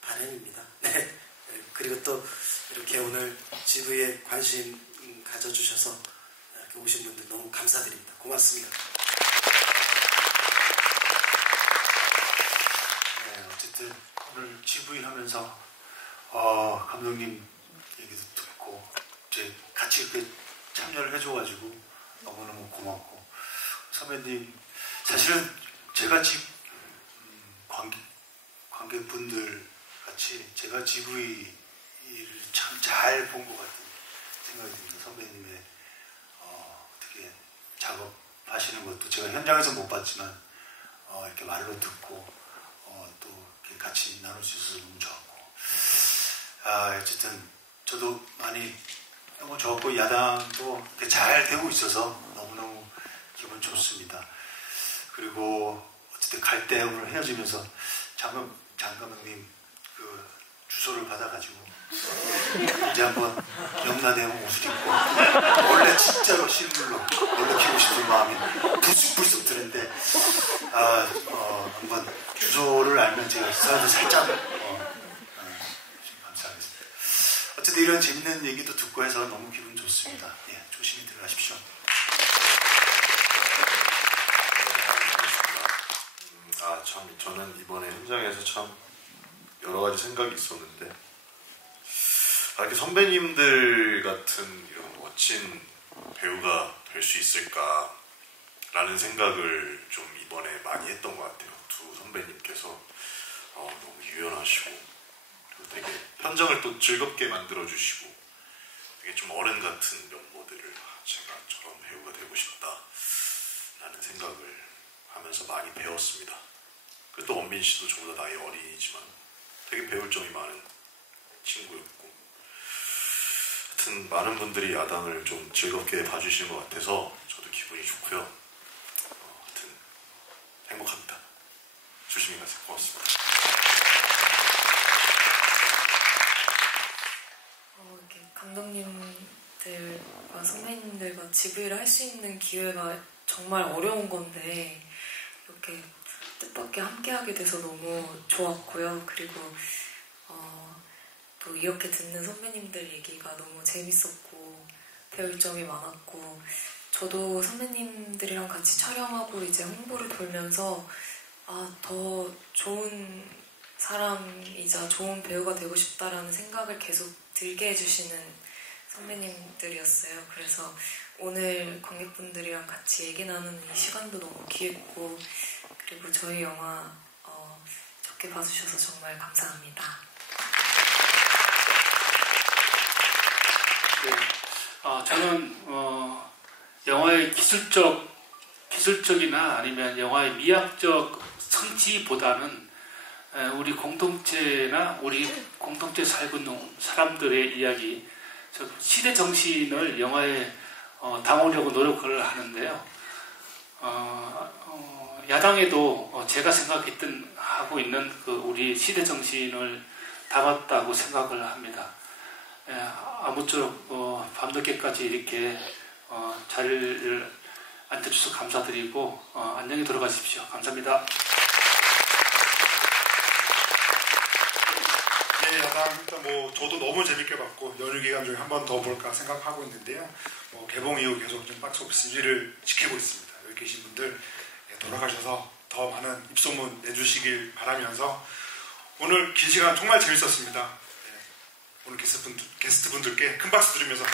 바람입니다. 네. 그리고 또 이렇게 오늘 GV에 관심 가져주셔서 이렇게 오신 분들 너무 감사드립니다. 고맙습니다. 네, 어쨌든 오늘 GV 하면서 감독님 얘기도 듣고 이제 같이 이렇게 참여를 해줘가지고 너무너무 고맙고 선배님 사실은 제가 관객분들 같이 제가 GV를 참 잘 본 것 같은 생각이 듭니다. 선배님의 어떻게 작업하시는 것도 제가 현장에서 못 봤지만 이렇게 말로 듣고 또 이렇게 같이 나눌 수 있어서 너무 좋았고 어쨌든 저도 많이 너무 좋았고 야당도 이렇게 잘 되고 있어서 너무너무 기분 좋습니다. 그리고 어쨌든 갈 때 오늘 헤어지면서 장 감독님 주소를 받아가지고 이제 한번 영라대형 옷을 입고 원래 진짜로 실물로 놀래키고 싶은 마음이 불쑥불쑥 드는데 한번 주소를 알면 제가 사람들 살짝 감사하겠습니다. 어쨌든 이런 재밌는 얘기도 듣고 해서 너무 기분 좋습니다. 예, 조심히 들어가십시오. 참 저는 이번에 현장에서 참 여러 가지 생각이 있었는데 이렇게 선배님들 같은 이런 멋진 배우가 될 수 있을까라는 생각을 좀 이번에 많이 했던 것 같아요. 두 선배님께서 너무 유연하시고 그리고 되게 현장을 또 즐겁게 만들어주시고 되게 좀 어른 같은 면모들을 제가 저런 배우가 되고 싶다라는 생각을 하면서 많이 배웠습니다. 그리고 또 원빈 씨도 저보다 나이 어리지만 되게 배울 점이 많은 친구였고 하여튼 많은 분들이 야당을 좀 즐겁게 봐주시는 것 같아서 저도 기분이 좋고요. 하여튼 행복합니다. 조심히 가세요. 고맙습니다. 이렇게 감독님들과 선배님들과 GV를 할 수 있는 기회가 정말 어려운 건데 이렇게 뜻밖의 함께하게 돼서 너무 좋았고요. 그리고 또 이렇게 듣는 선배님들 얘기가 너무 재밌었고 배울 점이 많았고 저도 선배님들이랑 같이 촬영하고 이제 홍보를 돌면서 더 좋은 사람이자 좋은 배우가 되고 싶다라는 생각을 계속 들게 해주시는 선배님들이었어요. 그래서 오늘 관객분들이랑 같이 얘기 나누는 이 시간도 너무 귀했고 그리고 저희 영화 좋게 봐주셔서 정말 감사합니다. 네, 저는 영화의 기술적이나 아니면 영화의 미학적 성취보다는 우리 공동체나 우리 공동체 살고 있는 사람들의 이야기, 시대 정신을 영화에 담으려고 노력을 하는데요. 야당에도 제가 생각했던 하고 있는 그 우리 시대 정신을 담았다고 생각을 합니다. 아무쪼록 밤늦게까지 이렇게 자리를 앉아주셔서 감사드리고 안녕히 돌아가십시오. 감사합니다. 네, 야당 일단 뭐 저도 너무 재밌게 봤고 연휴 기간 중에 한 번 더 볼까 생각하고 있는데요. 개봉 이후 계속 좀 박스오피스 1위를 지키고 있습니다. 여기 계신 분들 돌아가셔서 더 많은 입소문 내주시길 바라면서 오늘 긴 시간 정말 재밌었습니다. 오늘 게스트분들께 큰 박수 드리면서